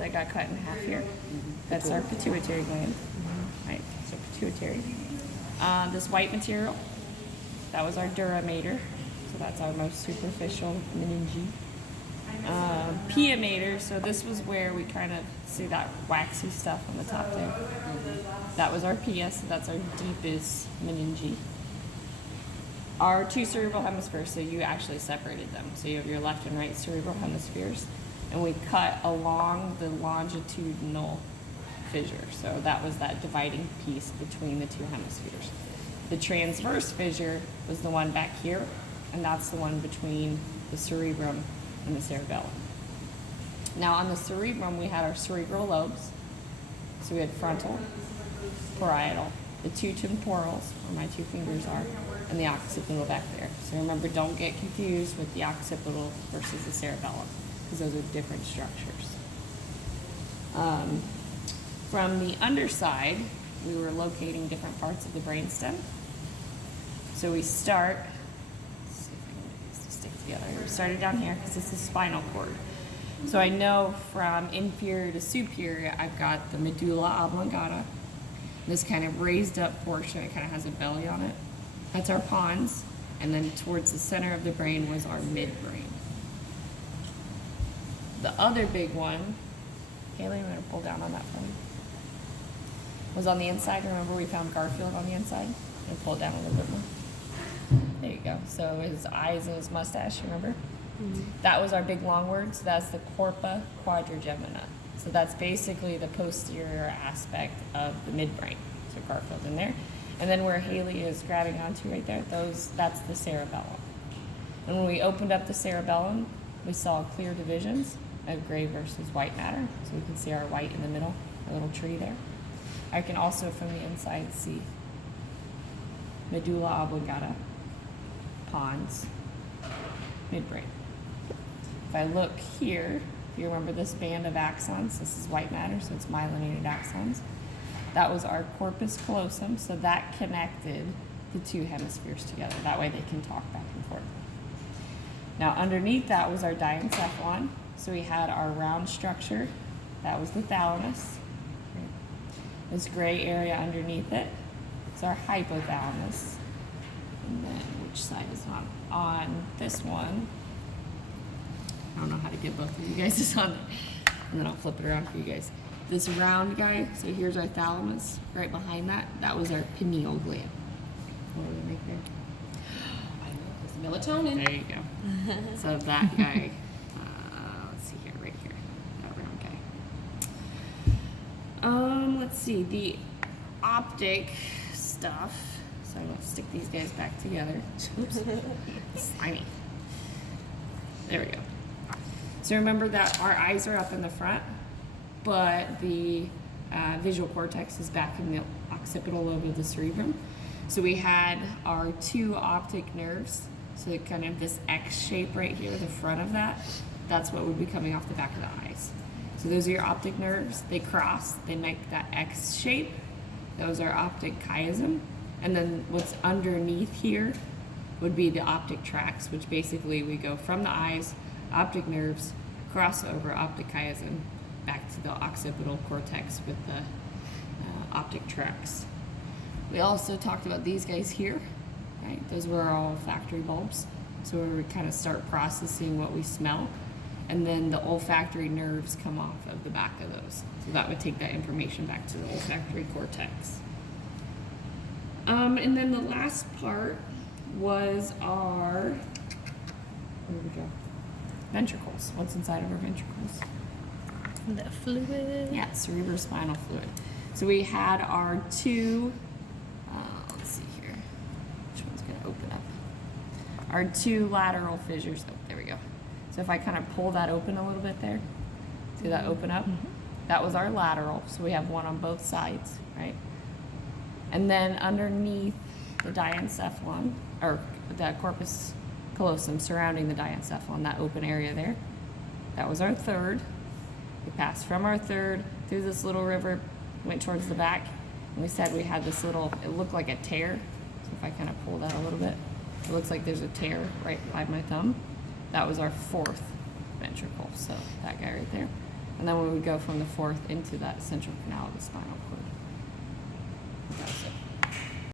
that got cut in half here. That's our pituitary gland, right? So pituitary. This white material, that was our dura mater. So that's our most superficial meninge. Pia mater, so this was where we kind of see that waxy stuff on the top there. That was our pia, so that's our deepest meninge. Our two cerebral hemispheres, so you actually separated them. So you have your left and right cerebral hemispheres, and we cut along the longitudinal fissure. So that was that dividing piece between the two hemispheres. The transverse fissure was the one back here, and that's the one between the cerebrum and the cerebellum. Now on the cerebrum, we had our cerebral lobes. So we had frontal, parietal, the two temporals, where my two fingers are, and the occipital back there. So remember, don't get confused with the occipital versus the cerebellum, because those are different structures. From the underside, we were locating different parts of the brainstem. So we start, let's see if I can get these to stick together. We started down here because this is spinal cord. So I know from inferior to superior, I've got the medulla oblongata. This kind of raised up portion, it kind of has a belly on it. That's our pons. And then towards the center of the brain was our midbrain. The other big one, Haley, I'm gonna pull down on that for me, was on the inside. Remember we found Garfield on the inside? And pull it down a little bit more. There you go. So his eyes and his mustache, remember? That was our big long word. So that's the corpora quadrigemina. So that's basically the posterior aspect of the midbrain. So Garfield in there. And then where Haley is grabbing onto right there, that's the cerebellum. And when we opened up the cerebellum, we saw clear divisions of gray versus white matter. So we can see our white in the middle, a little tree there. I can also from the inside see medulla oblongata, pons, midbrain. If I look here, if you remember this band of axons, this is white matter, so it's myelinated axons. That was our corpus callosum, so that connected the two hemispheres together. That way they can talk back and forth. Now underneath that was our diencephalon. So we had our round structure. That was the thalamus. This gray area underneath it is our hypothalamus. And then which side is on this one? I don't know how to get both of you guys this on there. And then I'll flip it around for you guys. This round guy, so here's our thalamus. Right behind that, that was our pineal gland. What do we make there? I know, it's melatonin. There you go. So that guy, let's see here, right here, that round guy. Let's see, the optic stuff. So I'm gonna stick these guys back together. Oops, slimy. There we go. So remember that our eyes are up in the front, but the visual cortex is back in the occipital lobe of the cerebrum. So we had our two optic nerves. So kind of this X shape right here, the front of that, that's what would be coming off the back of the eyes. So those are your optic nerves. They cross, they make that X shape. Those are optic chiasm. And then what's underneath here would be the optic tracts, which basically we go from the eyes, optic nerves, cross over optic chiasm, back to the occipital cortex with the optic tracts. We also talked about these guys here, right? Those were our olfactory bulbs. So we kind of start processing what we smell, and then the olfactory nerves come off of the back of those. So that would take that information back to the olfactory cortex. And then the last part was our, where did we go? Ventricles. What's inside of our ventricles? The fluid. Yeah, cerebrospinal fluid. So we had our two, let's see here, which one's gonna open up? Our two lateral fissures. Oh, there we go. So if I kind of pull that open a little bit there, see that open up? That was our lateral. So we have one on both sides, right? And then underneath the diencephalon, or the corpus callosum surrounding the diencephalon, that open area there, that was our third. We passed from our third through this little river, went towards the back, and we said we had this little, it looked like a tear. So if I kind of pull that a little bit, it looks like there's a tear right by my thumb. That was our fourth ventricle, so that guy right there. And then we would go from the fourth into that central canal of the spinal cord.